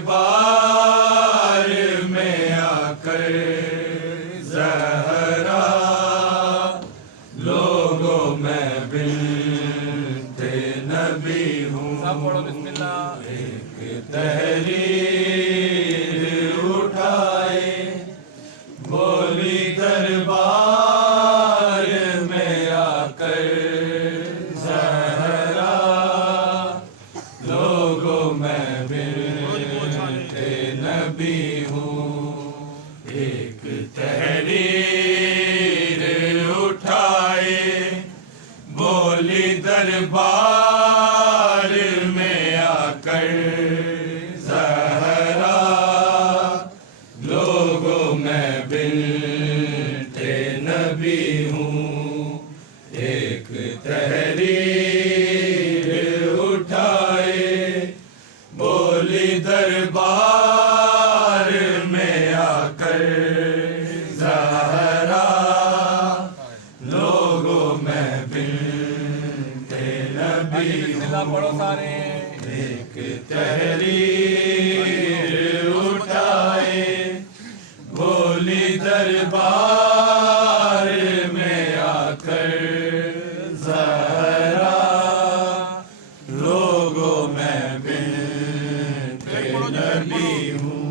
दरबार में आकर ज़हरा लोगों में बिन्ते नबी हूँ। एक तहरीर उठाए बोली दरबार में आकर ज़हरा लोगों में बिन्ते नबी हूँ। एक तहरीर उठाए बोली दरबार में आकर ज़हरा लोगों में बिन्ते नबी हूँ। एक तहरीर उठाए बोली दरबार में आकर ज़हरा लोगों में बिन्ते नबी हूँ। एक तहरीर उठाए बोली दरबार में आकर ज़हरा लोगों में बिन्ते नबी हूँ।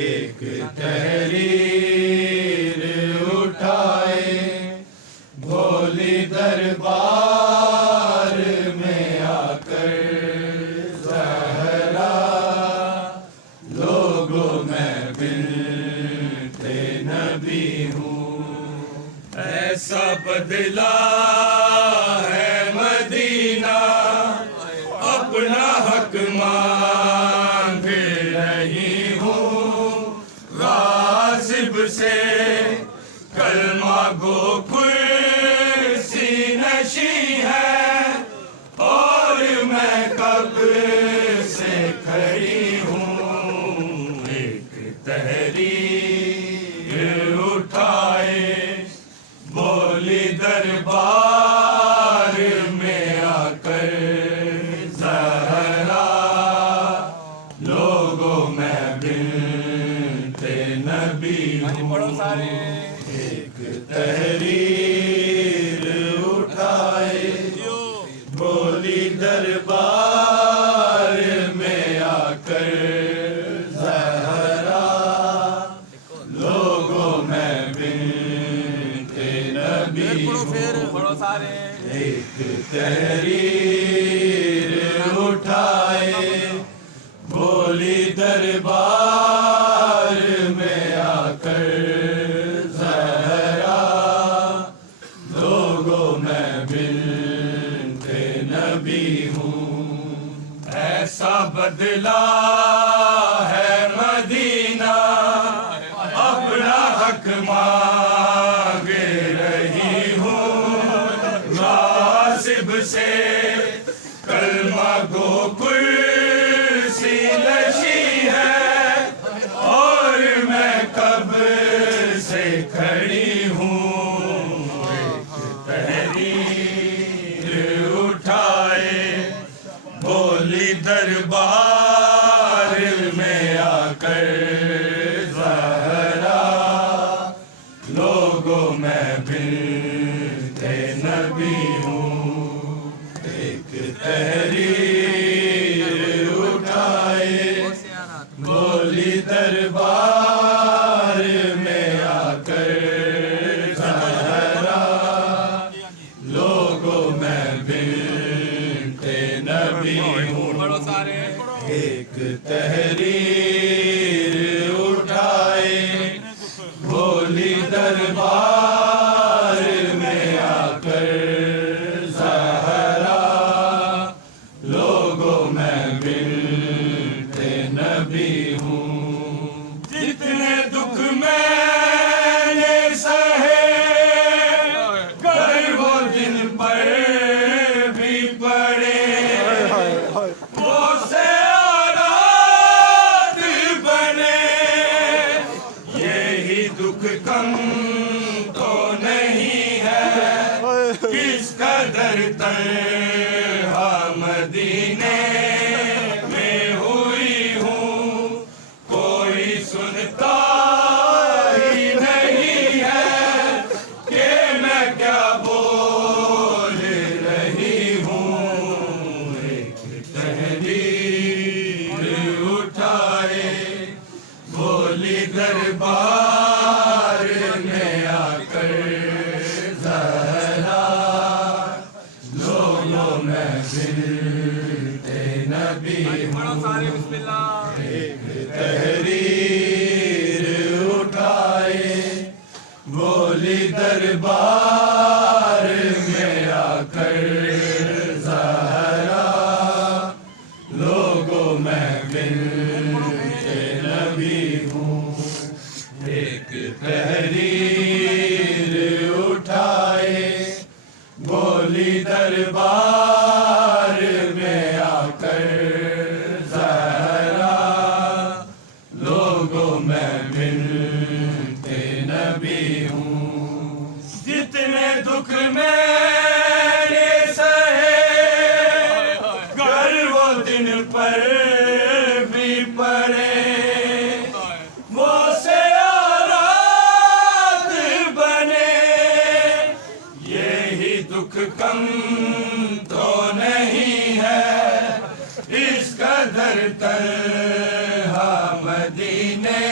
एक तहरीर उठाए बोली दरबार में आकर ज़हरा लोगों में बिन्ते नबी हूँ। ऐसा बदला है मदीना अपना हक मांग रही हूँ। गासिब से कलमा गो कुर्सी नशी है और मैं कब से खड़ी हूँ। एक तहरीर उठाए बोली दरबार में आकर ज़हरा लोगों में बिन्ते नबी हूँ। एक तहरीर उठाए बोली दरबार में आकर ज़हरा लोगों में बिन्ते नबी हूँ। एक तहरीर उठाए बोली दरबार में आकर ज़हरा लोगों में बिन्ते नबी हूँ। ऐसा बदला है मदीना अपना हक मांग रही हूँ। गासिब से कलमा गो कुर्सी नशी है और मैं कब से खड़ी हूँ। एक तहरीर उठाए बोली दरबार में आकर ज़हरा लोगों में बिन्ते नबी हूँ। एक तहरीर उठाए बोली दरबार में आकर ज़हरा लोगों में बिन्ते नबी हूँ। एक तहरीर उठाए बोली दरबार में आकर ज़हरा लोगों में बिन्ते नबी हूँ। जितने दुख मैंने सहे कर वो दिन पर भी पड़े वो से औलाद बने। यही दुख कम तो नहीं है किस कदर तन्हा मदीने में हुई हूँ। दरबार में आकर जहरा लोगों में मिलते नबी हूँ। एक तहरीर उठाए बोली दरबार में आकर जहरा लोगों में मिलते नबी हूँ। एक तहरीर उठाए बोली दरबार में आकर जहरा लोगों में मिलते नबी हूँ। जितने दुख मैंने सहे गर वो दिन पर भी पड़े वो से रात बने यही दुख कम तो नहीं है इस कदर तन्हा मदीने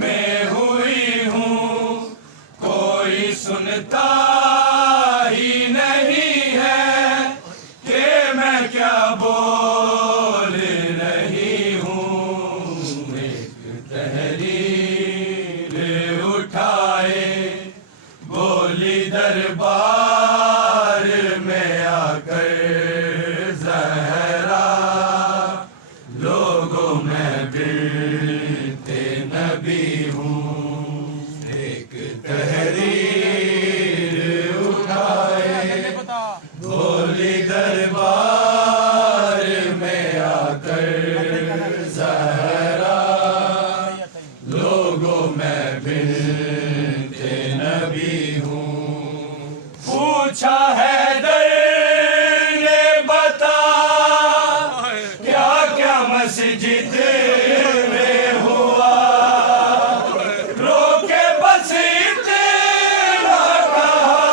में हुई हूँ। कोई सुनता ही नहीं है कि मैं क्या बोल रही हूँ। एक तहरीर उठाए बोली दरबार में आकर जहरा लोगों में मिलते नबी हूँ। एक तहरीर उठाए बोली दरबार में आकर जहरा लोगों में मिलते नबी हूँ। पूछा है दर ने बता क्या क्या मस्जिद में हुआ रोके बस इतना कहा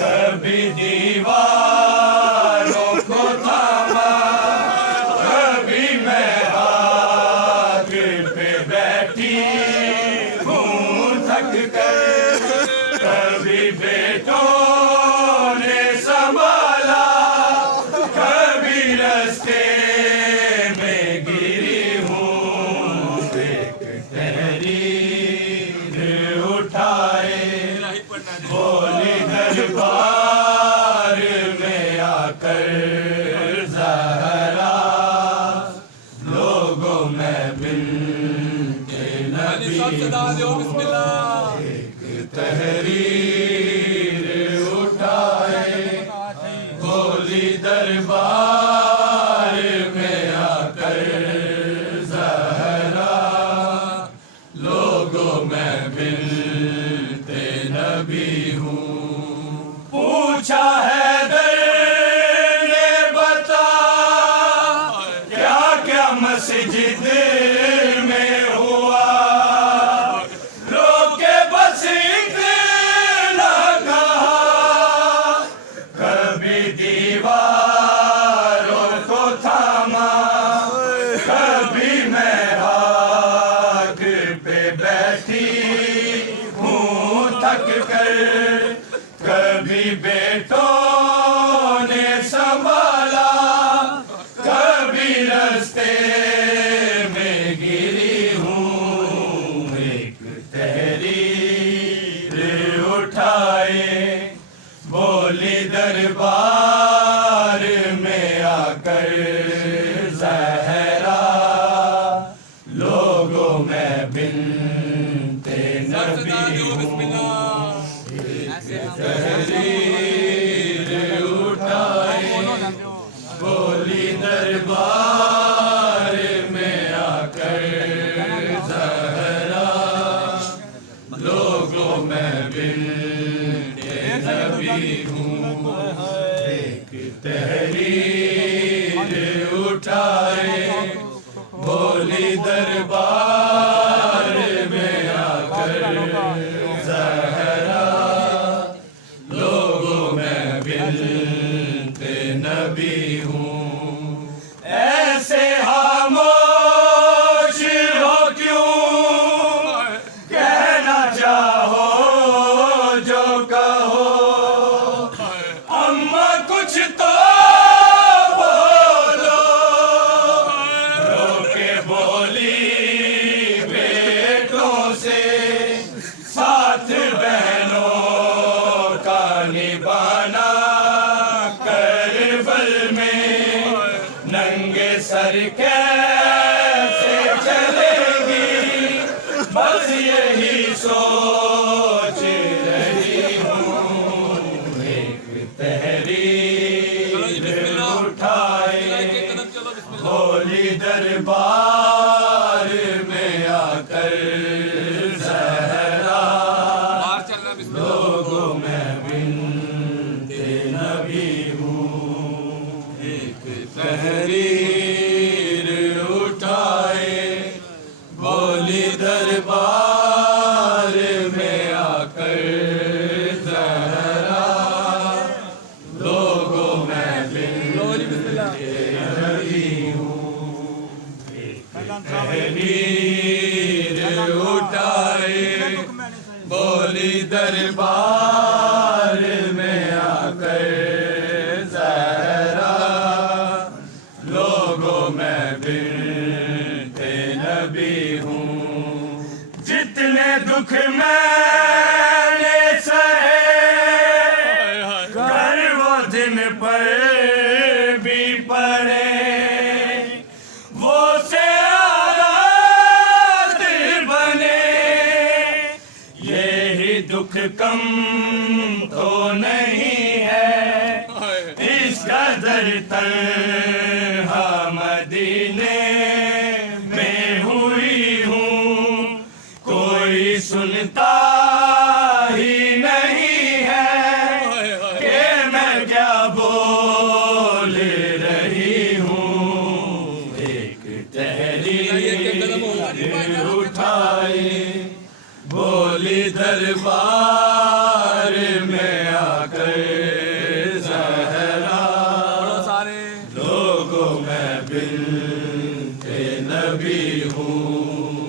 कभी दीवारों को थामा कभी मैं आग पे बैठी हूँ थक कर कभी बेटों ने संभाला कभी रास्ते में गिरी हूँ। एक तहरीर उठाए बोली दरबार में आकर जहरा लोगों में मिलते नबी हूँ। एक तहरीर उठाए बोली दरबार में आकर जहरा लोगों में मिलते नबी हूँ। पूछा है दर ने बता क्या क्या मस्जिद में हुआ रोके बस इतना कहा कभी दीवारों को थामा कभी मैं आग पे बैठी हूँ थक कर कभी बेटों ने संभाला कभी रास्ते में गिरी हूँ। एक तहरीर उठाए बोली दरबार में आकर जहरा लोगों में मिलते नबी हूँ। तहरीर उठाए बोली दरबार में आकर जहरा लोगों में मिलते नबी हूँ। एक तहरीर उठाए बोली दरबार में आकर जहरा लोगों में मिलते नबी हूँ। ऐसे खामोश हो क्यों बोली बेटों से साथ बहनों का निभाना करबल में नंगे सर कैसे चलेगी बस यही सोच रही हूँ एक तहरीर उठाए होली दरबार में आकर ज़हरा लोगों में बिन्ते नबी हूँ एक तहरीर उठाए होली दरबार में आकर ज़हरा लोगों में बिन्ते नबी तहरीर उठाए बोली दरबार में आकर ज़हरा लोगों में बिन्ते नबी हूँ जितने दुख मैंने सहे कर वो दिन पर भी पड़े वो से दुख कम तो नहीं है इसका दर तन्हा मदीने में हुई हूँ कोई सुनता ही नहीं है कि मैं क्या बोल रही हूँ एक तहरीर उठाए बोली दरबार में आकर ज़हरा लोगों में बिन्ते नबी हूँ